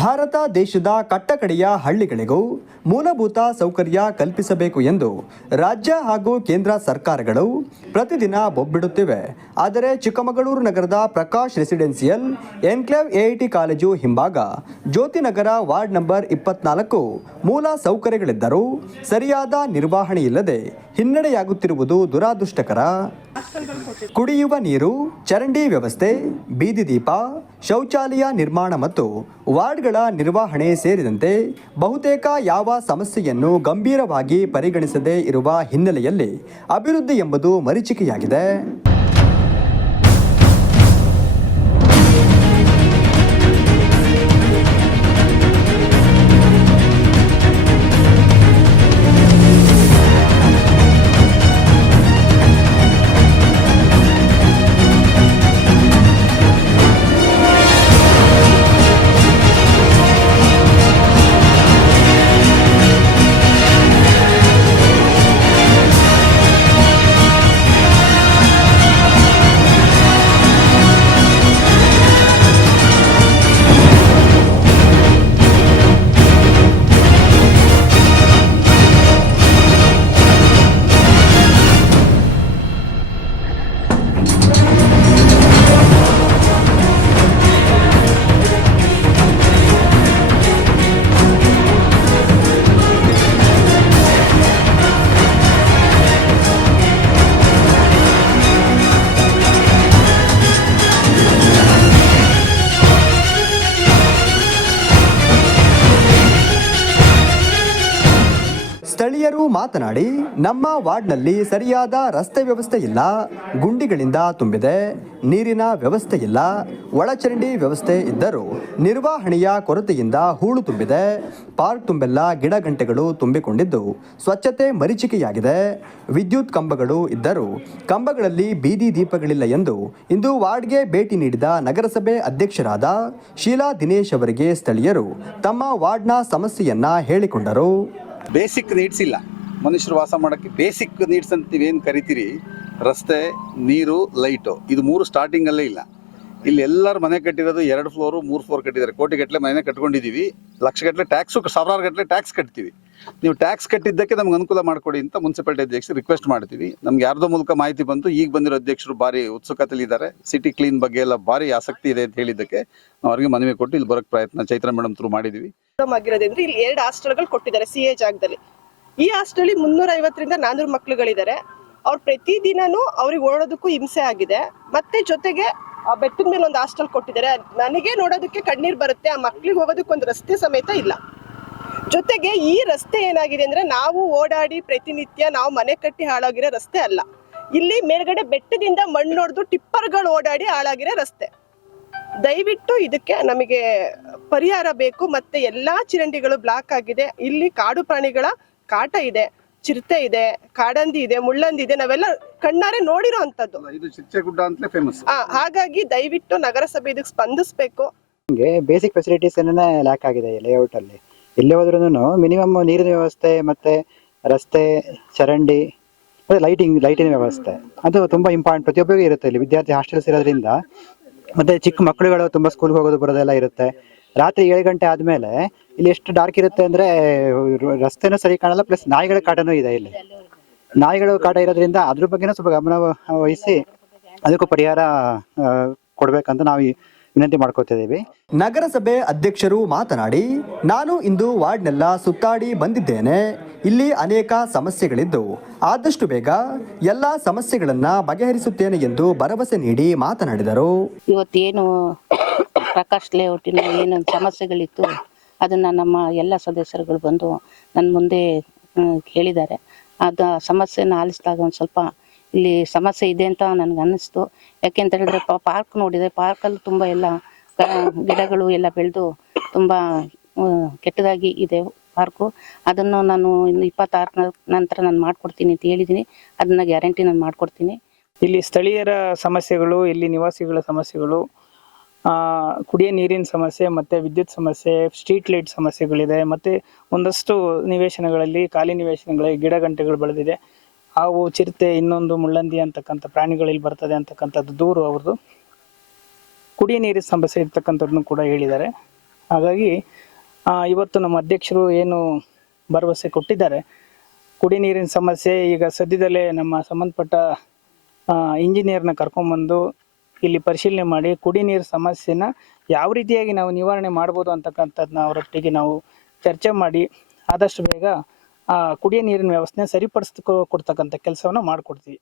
ಭಾರತ ದೇಶದ ಕಟ್ಟಕಡೆಯ ಹಳ್ಳಿಗಳಿಗೂ ಮೂಲಭೂತ ಸೌಕರ್ಯ ಕಲ್ಪಿಸಬೇಕು ಎಂದು ರಾಜ್ಯ ಹಾಗೂ ಕೇಂದ್ರ ಸರ್ಕಾರಗಳು ಪ್ರತಿದಿನ ಬೊಬ್ಬಿಡುತ್ತಿವೆ. ಆದರೆ ಚಿಕ್ಕಮಗಳೂರು ನಗರದ Prakash residential enclave AIT college ಹಿಂಭಾಗ ಜ್ಯೋತಿನಗರ ವಾರ್ಡ್ ನಂಬರ್ 24 ಮೂಲ ಸೌಕರ್ಯಗಳಿದ್ದರೂ ಸರಿಯಾದ ನಿರ್ವಹಣೆ ಇಲ್ಲದೆ ಹಿನ್ನಡೆಯಾಗುತ್ತಿರುವುದು ದುರಾದೃಷ್ಟಕರ. ಕುಡಿಯುವ ನೀರು, ಚರಂಡಿ ವ್ಯವಸ್ಥೆ, ಬೀದಿ ದೀಪ, ಶೌಚಾಲಯ ನಿರ್ಮಾಣ ಮತ್ತು ವಾರ್ಡ್ಗಳ ನಿರ್ವಹಣೆ ಸೇರಿದಂತೆ ಬಹುತೇಕ ಯಾವ ಸಮಸ್ಯೆಯನ್ನು ಗಂಭೀರವಾಗಿ ಪರಿಗಣಿಸದೇ ಇರುವ ಹಿನ್ನೆಲೆಯಲ್ಲಿ ಅಭಿವೃದ್ಧಿ ಎಂಬುದು ಮರೀಚಿಕೆಯಾಗಿದೆ. ಸ್ಥಳೀಯರು ಮಾತನಾಡಿ, ನಮ್ಮ ವಾರ್ಡ್ನಲ್ಲಿ ಸರಿಯಾದ ರಸ್ತೆ ವ್ಯವಸ್ಥೆ ಇಲ್ಲ, ಗುಂಡಿಗಳಿಂದ ತುಂಬಿದೆ, ನೀರಿನ ವ್ಯವಸ್ಥೆ ಇಲ್ಲ, ಒಳಚರಂಡಿ ವ್ಯವಸ್ಥೆ ಇದ್ದರೂ ನಿರ್ವಹಣೆಯ ಕೊರತೆಯಿಂದ ಹೂಳು ತುಂಬಿದೆ, ಪಾರ್ಕ್ ತುಂಬೆಲ್ಲ ಗಿಡಗಂಟೆಗಳು ತುಂಬಿಕೊಂಡಿದ್ದು ಸ್ವಚ್ಛತೆ ಮರೀಚಿಕೆಯಾಗಿದೆ, ವಿದ್ಯುತ್ ಕಂಬಗಳು ಇದ್ದರೂ ಕಂಬಗಳಲ್ಲಿ ಬೀದಿ ದೀಪಗಳಿಲ್ಲ ಎಂದು ಇಂದು ವಾರ್ಡ್ಗೆ ಭೇಟಿ ನೀಡಿದ ನಗರಸಭೆ ಅಧ್ಯಕ್ಷರಾದ ಶೀಲಾ ದಿನೇಶ್ ಅವರಿಗೆ ಸ್ಥಳೀಯರು ತಮ್ಮ ವಾರ್ಡ್ನ ಸಮಸ್ಯೆಯನ್ನ ಹೇಳಿಕೊಂಡರು. ಬೇಸಿಕ್ ನೀಡ್ಸ್ ಇಲ್ಲ, ಮನುಷ್ಯರು ವಾಸ ಮಾಡೋಕ್ಕೆ ಬೇಸಿಕ್ ನೀಡ್ಸ್ ಅಂತ ನೀವೇನು ಕರಿತೀರಿ, ರಸ್ತೆ, ನೀರು, ಲೈಟು, ಇದು ಮೂರು ಸ್ಟಾರ್ಟಿಂಗಲ್ಲೇ ಇಲ್ಲ. ಇಲ್ಲಿ ಎಲ್ಲರೂ ಮನೆ ಕಟ್ಟಿರೋದು 2 ಫ್ಲೋರು 3 ಫ್ಲೋರ್ ಕಟ್ಟಿದ್ದಾರೆ. ಕೋಟಿಗಟ್ಟಲೆ ಮನೆ ಕಟ್ಕೊಂಡಿದ್ದೀವಿ, ಲಕ್ಷಗಟ್ಟಲೆ ಟ್ಯಾಕ್ಸು, ಸಾವಿರಾರು ಗಟ್ಟಲೆ ಟ್ಯಾಕ್ಸ್ ಕಟ್ತೀವಿ. ನೀವು ಟ್ಯಾಕ್ಸ್ ಕಟ್ಟಿದ್ದಕ್ಕೆ ನಮ್ಗೆ ಅನುಕೂಲ ಮಾಡಿಕೊಡಿ ಅಂತ ಮುನ್ಸಿಪಾಲಿಟಿ ಅಧ್ಯಕ್ಷರು ರಿಕ್ವೆಸ್ಟ್ ಮಾಡ್ತೀವಿ. ನಮ್ಗೆ ಯಾರ್ದೋ ಮೂಲಕ ಮಾಹಿತಿ ಬಂತು, ಈಗ ಬಂದಿರೋ ಅಧ್ಯಕ್ಷರು ಭಾರಿ ಉತ್ಸುಕತೆಯಲ್ಲಿದ್ದಾರೆ, ಸಿಟಿ ಕ್ಲೀನ್ ಬಗ್ಗೆ ಎಲ್ಲ ಭಾರಿ ಆಸಕ್ತಿ ಇದೆ ಅಂತ ಹೇಳಿದ್ದಕ್ಕೆ ನಾವು ಅವ್ರಿಗೆ ಮನವಿ ಕೊಟ್ಟು ಇಲ್ಲಿ ಬರೋಕ್ಕೆ ಪ್ರಯತ್ನ ಚೈತ್ರ ಮೇಡಮ್ ಥ್ರೂ ಮಾಡಿದ್ದೀವಿ. ಆಗಿರೋದ್ರಿಂದ ಇಲ್ಲಿ 2 ಹಾಸ್ಟೆಲ್ಗಳು ಕೊಟ್ಟಿದ್ದಾರೆ CA ಜಾಗದಲ್ಲಿ. ಈ ಹಾಸ್ಟೆಲ್ 350ರಿಂದ 400 ಮಕ್ಕಳುಗಳಿದ್ದಾರೆ. ಅವ್ರು ಪ್ರತಿದಿನನೂ ಅವ್ರಿಗೆ ಓಡೋದಕ್ಕೂ ಹಿಂಸೆ ಆಗಿದೆ. ಮತ್ತೆ ಜೊತೆಗೆ ಆ ಬೆಟ್ಟದ ಮೇಲೆ ಒಂದು ಹಾಸ್ಟೆಲ್ ಕೊಟ್ಟಿದ್ದಾರೆ. ನನಗೆ ನೋಡೋದಕ್ಕೆ ಕಣ್ಣೀರು ಬರುತ್ತೆ. ಆ ಮಕ್ಳಿಗೆ ಹೋಗೋದಕ್ಕೆ ಒಂದು ರಸ್ತೆ ಸಮೇತ ಇಲ್ಲ. ಜೊತೆಗೆ ಈ ರಸ್ತೆ ಏನಾಗಿದೆ ಅಂದ್ರೆ ನಾವು ಓಡಾಡಿ ಪ್ರತಿನಿತ್ಯ ನಾವು ಮನೆ ಕಟ್ಟಿ ಹಾಳಾಗಿರೋ ರಸ್ತೆ ಅಲ್ಲ. ಇಲ್ಲಿ ಮೇಲ್ಗಡೆ ಬೆಟ್ಟದಿಂದ ಮಣ್ಣು ಹೊಡೆದು ಟಿಪ್ಪರ್ಗಳು ಓಡಾಡಿ ಹಾಳಾಗಿರೋ ರಸ್ತೆ. ದಯವಿಟ್ಟು ಇದಕ್ಕೆ ನಮಗೆ ಪರಿಹಾರ ಬೇಕು. ಮತ್ತೆ ಎಲ್ಲಾ ಚರಂಡಿಗಳು ಬ್ಲಾಕ್ ಆಗಿದೆ. ಇಲ್ಲಿ ಕಾಡು ಪ್ರಾಣಿಗಳ ಕಾಟ ಇದೆ, ಚಿರತೆ ಇದೆ, ಕಾಡಂದಿ ಇದೆ, ಮುಳ್ಳಂದಿ ಇದೆ. ನಾವೆಲ್ಲ ಕಣ್ಣಾರೆ ನೋಡಿರೋ ಅಂತದ್ದು. ಇದು ಚಿಚ್ಚೆಗುಡ್ಡ ಅಂತಲೇ ಫೇಮಸ್. ಹಾಗಾಗಿ ದಯವಿಟ್ಟು ನಗರಸಭೆ ಇದಕ್ಕೆ ಸ್ಪಂದಿಸಬೇಕು. ಬೇಸಿಕ್ ಫೆಸಿಲಿಟೀಸ್ ಏನೇ ಲ್ಯಾಕ್ ಆಗಿದೆ ಲೇಔಟ್ ಅಲ್ಲಿ. ಎಲ್ಲೇ ಹೋದ್ರೂ ಮಿನಿಮಮ್ ನೀರಿನ ವ್ಯವಸ್ಥೆ, ಮತ್ತೆ ರಸ್ತೆ, ಚರಂಡಿ, ಲೈಟಿನ ವ್ಯವಸ್ಥೆ ಅದು ತುಂಬಾ ಇಂಪಾರ್ಟೆಂಟ್. ಪ್ರತಿಯೊಬ್ಬರಿಗೂ ಇರುತ್ತೆ. ಇಲ್ಲಿ ವಿದ್ಯಾರ್ಥಿ ಹಾಸ್ಟೆಲ್ಸ್ ಇರೋದ್ರಿಂದ ಮತ್ತೆ ಚಿಕ್ಕ ಮಕ್ಕಳುಗಳು ತುಂಬಾ ಸ್ಕೂಲ್ಗೆ ಹೋಗೋದು ಬರೋದೆಲ್ಲ ಇರುತ್ತೆ. ರಾತ್ರಿ 7 ಗಂಟೆ ಆದ್ಮೇಲೆ ಇಲ್ಲಿ ಎಷ್ಟು ಡಾರ್ಕ್ ಇರುತ್ತೆ ಅಂದ್ರೆ ರಸ್ತೆನೂ ಸರಿ ಕಾಣಲ್ಲ, ಪ್ಲಸ್ ನಾಯಿಗಳ ಕಾಟನೂ ಇದೆ. ಇಲ್ಲಿ ನಾಯಿಗಳು ಕಾಟ ಇರೋದ್ರಿಂದ ಅದ್ರ ಬಗ್ಗೆನೂ ಸ್ವಲ್ಪ ಗಮನ ವಹಿಸಿ ಅದಕ್ಕೂ ಪರಿಹಾರ ಕೊಡ್ಬೇಕಂತ ನಾವು ವಿನಂತಿ ಮಾಡ್ಕೋತಿದ್ದೀವಿ. ನಗರಸಭೆ ಅಧ್ಯಕ್ಷರು ಮಾತನಾಡಿ, ನಾನು ಇಂದು ವಾರ್ಡ್ನೆಲ್ಲ ಸುತ್ತಾಡಿ ಬಂದಿದ್ದೇನೆ. ಇಲ್ಲಿ ಅನೇಕ ಸಮಸ್ಯೆಗಳಿದ್ದು ಆದಷ್ಟು ಬೇಗ ಎಲ್ಲ ಸಮಸ್ಯೆಗಳನ್ನ ಬಗೆಹರಿಸುತ್ತೇನೆ ಎಂದು ಭರವಸೆ ನೀಡಿ ಮಾತನಾಡಿದರು. ಇವತ್ತೇನು ಪ್ರಕಾಶ್ ಲೇಔಟಿನ ಏನು ಸಮಸ್ಯೆಗಳಿತ್ತು ಅದನ್ನ ನಮ್ಮ ಎಲ್ಲ ಸದಸ್ಯರುಗಳು ಬಂದು ನನ್ನ ಮುಂದೆ ಹೇಳಿದ್ದಾರೆ. ಅದು ಸಮಸ್ಯೆನ ಆಲಿಸಿದಾಗ ಒಂದು ಸ್ವಲ್ಪ ಇಲ್ಲಿ ಸಮಸ್ಯೆ ಇದೆ ಅಂತ ನನಗೆ ಅನ್ನಿಸ್ತು. ಯಾಕೆಂತ ಹೇಳಿದ್ರೆ ಪಾರ್ಕ್ ನೋಡಿದೆ, ಪಾರ್ಕಲ್ಲಿ ತುಂಬ ಎಲ್ಲ ಗಿಡಗಳು ಎಲ್ಲ ಬೆಳೆದು ತುಂಬ ಕೆಟ್ಟದಾಗಿ ಇದೆ ಪಾರ್ಕು. ಅದನ್ನು ನಾನು 26 ನಂತರ ನಾನು ಮಾಡಿಕೊಡ್ತೀನಿ ಅಂತ ಹೇಳಿದ್ದೀನಿ. ಅದನ್ನ ಗ್ಯಾರಂಟಿ ನಾನು ಮಾಡಿಕೊಡ್ತೀನಿ. ಇಲ್ಲಿ ಸ್ಥಳೀಯರ ಸಮಸ್ಯೆಗಳು, ಇಲ್ಲಿ ನಿವಾಸಿಗಳ ಸಮಸ್ಯೆಗಳು, ಕುಡಿಯೋ ನೀರಿನ ಸಮಸ್ಯೆ ಮತ್ತು ವಿದ್ಯುತ್ ಸಮಸ್ಯೆ, ಸ್ಟ್ರೀಟ್ ಲೈಟ್ ಸಮಸ್ಯೆಗಳಿದೆ. ಮತ್ತು ಒಂದಷ್ಟು ನಿವೇಶನಗಳಲ್ಲಿ, ಖಾಲಿ ನಿವೇಶನಗಳಲ್ಲಿ ಗಿಡ ಗಂಟೆಗಳು ಬೆಳೆದಿದೆ. ಹಾವು, ಚಿರತೆ, ಇನ್ನೊಂದು ಮುಳ್ಳಂದಿ ಅಂತಕ್ಕಂಥ ಪ್ರಾಣಿಗಳಲ್ಲಿ ಬರ್ತದೆ ಅಂತಕ್ಕಂಥದ್ದು ದೂರು ಅವ್ರದ್ದು. ಕುಡಿಯೋ ನೀರಿನ ಸಮಸ್ಯೆ ಇರ್ತಕ್ಕಂಥದ್ದನ್ನು ಕೂಡ ಹೇಳಿದ್ದಾರೆ. ಹಾಗಾಗಿ ಇವತ್ತು ನಮ್ಮ ಅಧ್ಯಕ್ಷರು ಏನು ಭರವಸೆ ಕೊಟ್ಟಿದ್ದಾರೆ, ಕುಡಿ ನೀರಿನ ಸಮಸ್ಯೆ ಈಗ ಸದ್ಯದಲ್ಲೇ ನಮ್ಮ ಸಂಬಂಧಪಟ್ಟ ಇಂಜಿನಿಯರ್ನ ಕರ್ಕೊಂಬಂದು ಇಲ್ಲಿ ಪರಿಶೀಲನೆ ಮಾಡಿ ಕುಡಿ ನೀರು ಸಮಸ್ಯೆನ ಯಾವ ರೀತಿಯಾಗಿ ನಾವು ನಿವಾರಣೆ ಮಾಡ್ಬೋದು ಅಂತಕ್ಕಂಥದ್ದನ್ನ ಅವರೊಟ್ಟಿಗೆ ನಾವು ಚರ್ಚೆ ಮಾಡಿ ಆದಷ್ಟು ಬೇಗ ಕುಡಿಯೋ ನೀರಿನ ವ್ಯವಸ್ಥೆನ ಸರಿಪಡಿಸ್ಕೊಡ್ತಕ್ಕಂಥ ಕೆಲಸವನ್ನು ಮಾಡಿಕೊಡ್ತೀವಿ.